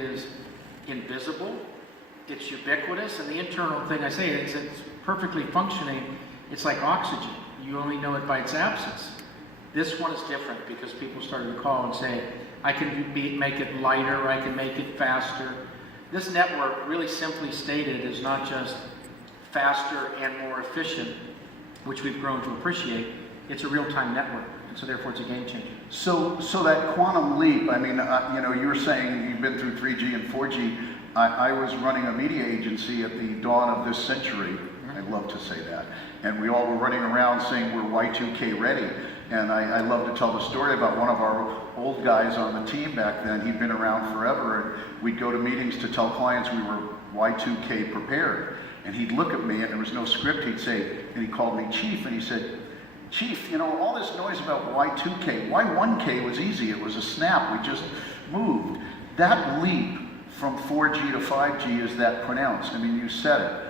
is invisible, it's ubiquitous, and the internal thing I say is it's perfectly functioning. It's like oxygen. You only know it by its absence. This one is different because people started to call and say, I can make it lighter, I can make it faster. This network, really simply stated, is not just faster and more efficient, which we've grown to appreciate. It's a real-time network, and so therefore it's a game changer. So that quantum leap, I mean, you were saying you've been through 3G and 4G. I was running a media agency at the dawn of this century. I love to say that. And we all were running around saying we're Y2K ready. And I love to tell the story about one of our old guys on the team back then. He'd been around forever, and we'd go to meetings to tell clients we were Y2K prepared. And he'd look at me, and there was no script. He'd say, and he called me Chief, and he said, Chief, you know, all this noise about Y2K, Y1K was easy. It was a snap. We just moved. That leap from 4G to 5G is that pronounced. I mean, you said it.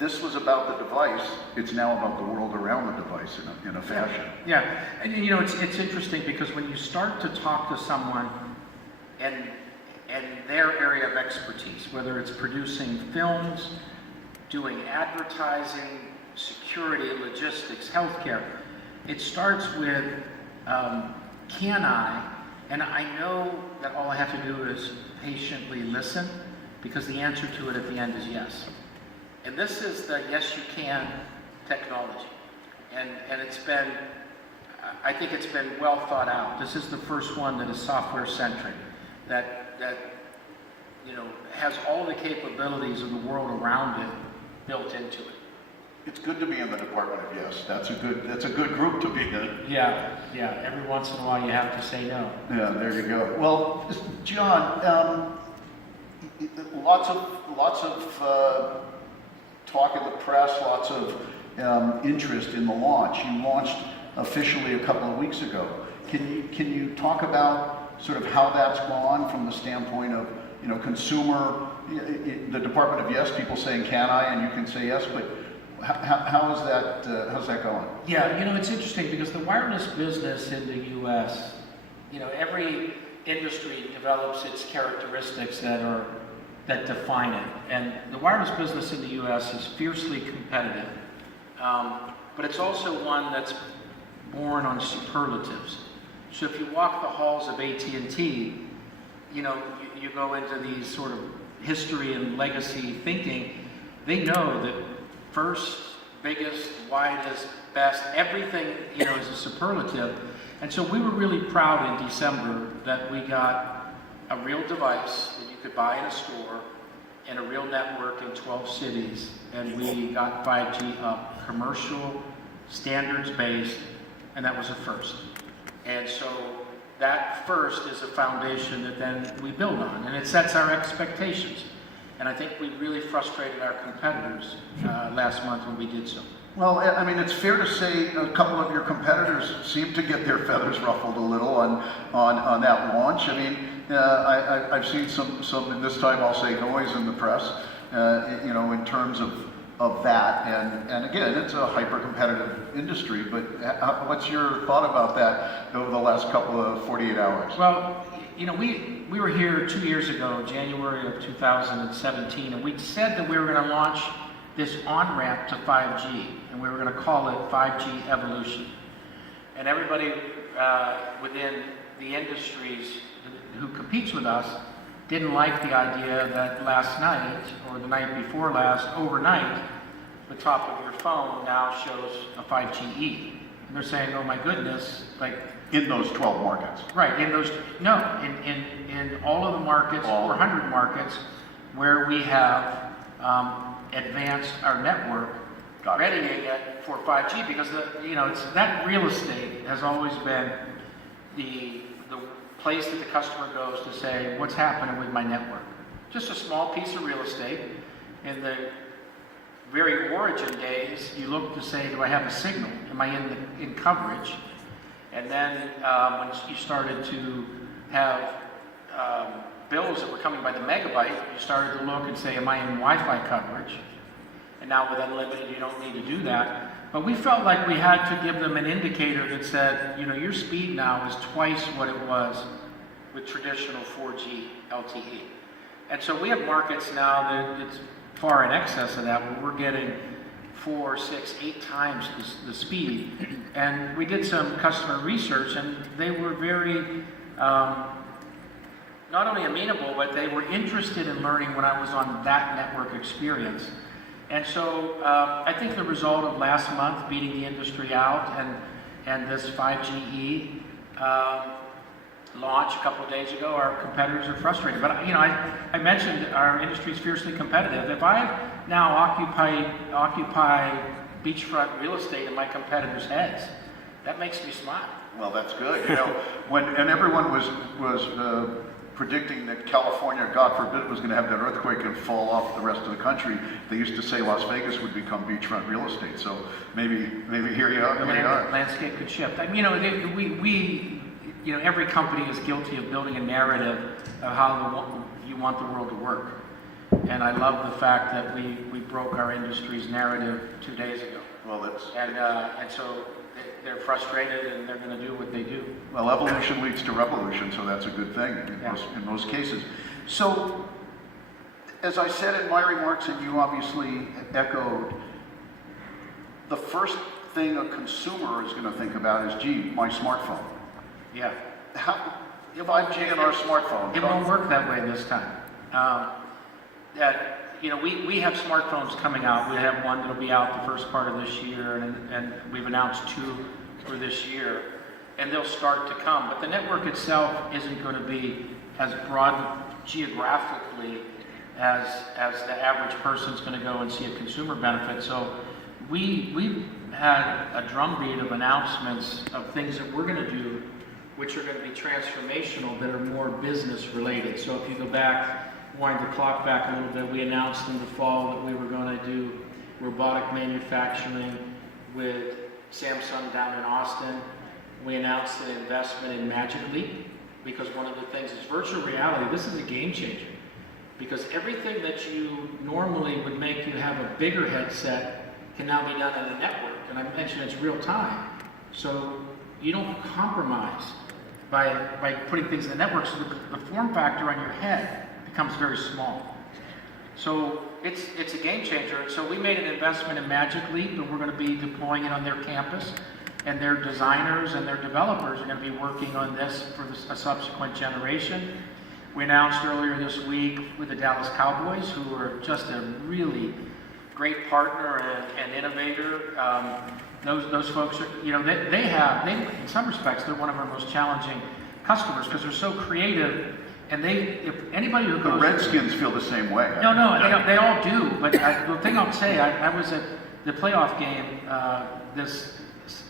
This was about the device. It's now about the world around the device in a fashion. Yeah, and you know, it's interesting because when you start to talk to someone and their area of expertise, whether it's producing films, doing advertising, security, logistics, healthcare, it starts with, can I? And I know that all I have to do is patiently listen, because the answer to it at the end is yes. And this is the yes you can technology. And it's been, I think it's been well thought out. This is the first one that is software centric, that you know, has all the capabilities of the world around it built into it. It's good to be in the Department of Yes. That's a good group to be in. Yeah. Every once in a while you have to say no. Yeah, there you go. Well, John, lots of talk in the press, lots of interest in the launch. You launched officially a couple of weeks ago. Can you talk about sort of how that's gone from the standpoint of, you know, consumer, the Department of Yes, people saying can I, and you can say yes, but how's that going? Yeah, you know, it's interesting because the wireless business in the U.S., you know, every industry develops its characteristics that define it. And the wireless business in the U.S. is fiercely competitive, but it's also one that's born on superlatives. So if you walk the halls of AT&T, you know, you go into these sort of history and legacy thinking, they know that first, biggest, widest, best, everything, you know, is a superlative. And so we were really proud in December that we got a real device that you could buy in a store and a real network in 12 cities. And we got 5G up, commercial, standards-based, and that was a first. And so that first is a foundation that then we build on, and it sets our expectations. And I think we really frustrated our competitors last month when we did so. Well, I mean, it's fair to say a couple of your competitors seem to get their feathers ruffled a little on that launch. I mean, I've seen some, and this time I'll say noise in the press, you know, in terms of that. And again, it's a hyper-competitive industry, but what's your thought about that over the last couple of 48 hours? Well, you know, we were here 2 years ago, January of 2017, and we said that we were going to launch this on-ramp to 5G, and we were going to call it 5G Evolution. And everybody within the industries who competes with us didn't like the idea that last night, or the night before last, overnight, the top of your phone now shows a 5GE. And they're saying, oh my goodness, like... In those 12 markets. Right, in all of the markets, 400 markets, where we have advanced our network, readying it for 5G, because it's that real estate has always been the place that the customer goes to say, what's happening with my network? Just a small piece of real estate. In the very origin days, you look to say, do I have a signal? Am I in coverage? And then when you started to have bills that were coming by the megabyte, you started to look and say, am I in Wi-Fi coverage? And now with unlimited, you don't need to do that. But we felt like we had to give them an indicator that said, you know, your speed now is twice what it was with traditional 4G LTE. And so we have markets now that it's far in excess of that, where we're getting 4, 6, 8 times the speed. And we did some customer research, and they were very, not only amenable, but they were interested in learning when I was on that network experience. And so I think the result of last month beating the industry out and this 5GE launch a couple of days ago, our competitors are frustrated. But you know, I mentioned our industry is fiercely competitive. If I now occupy beachfront real estate in my competitors' heads, that makes me smile. Well, that's good. You know, and everyone was predicting that California, God forbid, was going to have that earthquake and fall off the rest of the country. They used to say Las Vegas would become beachfront real estate. So maybe here you are. The landscape could shift. I mean, you know, every company is guilty of building a narrative of how you want the world to work. And I love the fact that we broke our industry's narrative 2 days ago. Well, that's... And so they're frustrated, and they're going to do what they do. Well, evolution leads to revolution, so that's a good thing in most cases. So, as I said in my remarks, and you obviously echoed, the first thing a consumer is going to think about is, gee, my smartphone. Yeah. How, 5G in our smartphone. It won't work that way this time. You know, we have smartphones coming out. We have one that'll be out the first part of this year, and we've announced 2 for this year, and they'll start to come. But the network itself isn't going to be as broad geographically as the average person's going to go and see a consumer benefit. So we've had a drumbeat of announcements of things that we're going to do, which are going to be transformational, that are more business related. So if you go back, wind the clock back a little bit, we announced in the fall that we were going to do robotic manufacturing with Samsung down in Austin. We announced an investment in Magic Leap, because one of the things is virtual reality. This is a game changer, because everything that you normally would make you have a bigger headset can now be done in a network. And I mentioned it's real time. So you don't compromise by putting things in the network, so the form factor on your head becomes very small. So it's a game changer. And so we made an investment in Magic Leap, and we're going to be deploying it on their campus, and their designers and their developers are going to be working on this for a subsequent generation. We announced earlier this week with the Dallas Cowboys, who are just a really great partner and innovator. Those folks are, you know, they in some respects, they're one of our most challenging customers, because they're so creative. And if anybody who goes... The Redskins feel the same way. No, they all do. But the thing I'll say, I was at the playoff game this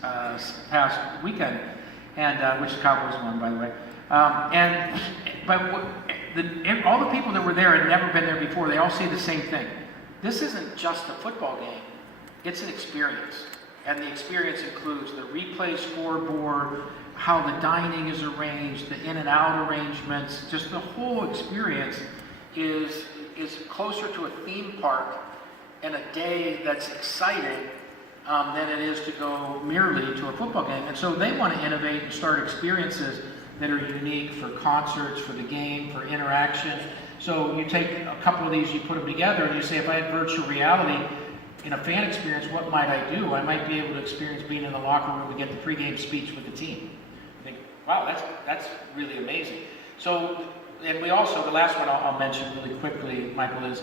past weekend, and which the Cowboys won, by the way. All the people that were there had never been there before. They all say the same thing. This isn't just a football game. It's an experience. And the experience includes the replay scoreboard, how the dining is arranged, the in and out arrangements. Just the whole experience is closer to a theme park and a day that's exciting than it is to go merely to a football game. And so they want to innovate and start experiences that are unique for concerts, for the game, for interaction. So you take a couple of these, you put them together, and you say, if I had virtual reality in a fan experience, what might I do? I might be able to experience being in the locker room to get the pregame speech with the team. I think, wow, that's really amazing. So, and we also, the last one I'll mention really quickly, Michael, is,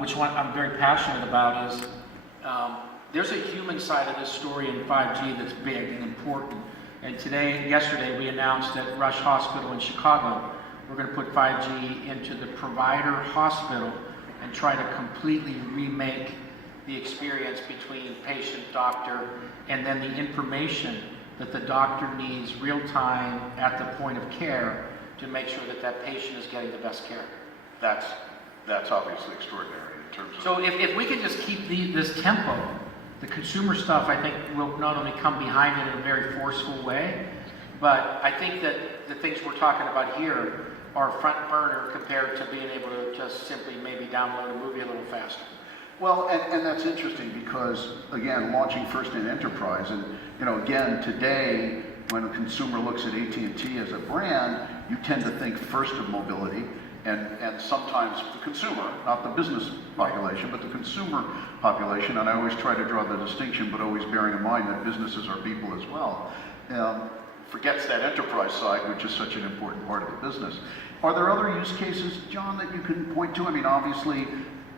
which one I'm very passionate about, is there's a human side of this story in 5G that's big and important. And yesterday, we announced at Rush Hospital in Chicago, we're going to put 5G into the provider hospital and try to completely remake the experience between patient, doctor, and then the information that the doctor needs real time at the point of care to make sure that that patient is getting the best care. That's obviously extraordinary in terms of... So if we can just keep this tempo, the consumer stuff, I think, will not only come behind it in a very forceful way, but I think that the things we're talking about here are front burner compared to being able to just simply maybe download a movie a little faster. Well, and that's interesting because, again, launching first in enterprise, and, you know, again, today, when a consumer looks at AT&T as a brand, you tend to think first of mobility, and sometimes the consumer, not the business population, but the consumer population, and I always try to draw the distinction, but always bearing in mind that businesses are people as well, forgets that enterprise side, which is such an important part of the business. Are there other use cases, John, that you can point to? I mean, obviously,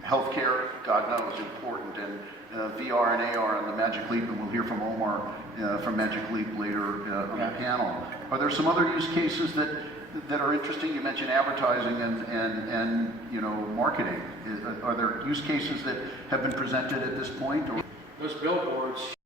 healthcare, God knows, important, and VR and AR and the Magic Leap, and we'll hear from Omar from Magic Leap later on the panel. Are there some other use cases that are interesting? You mentioned advertising and you know, marketing. Are there use cases that have been presented at this point? Or? Those billboards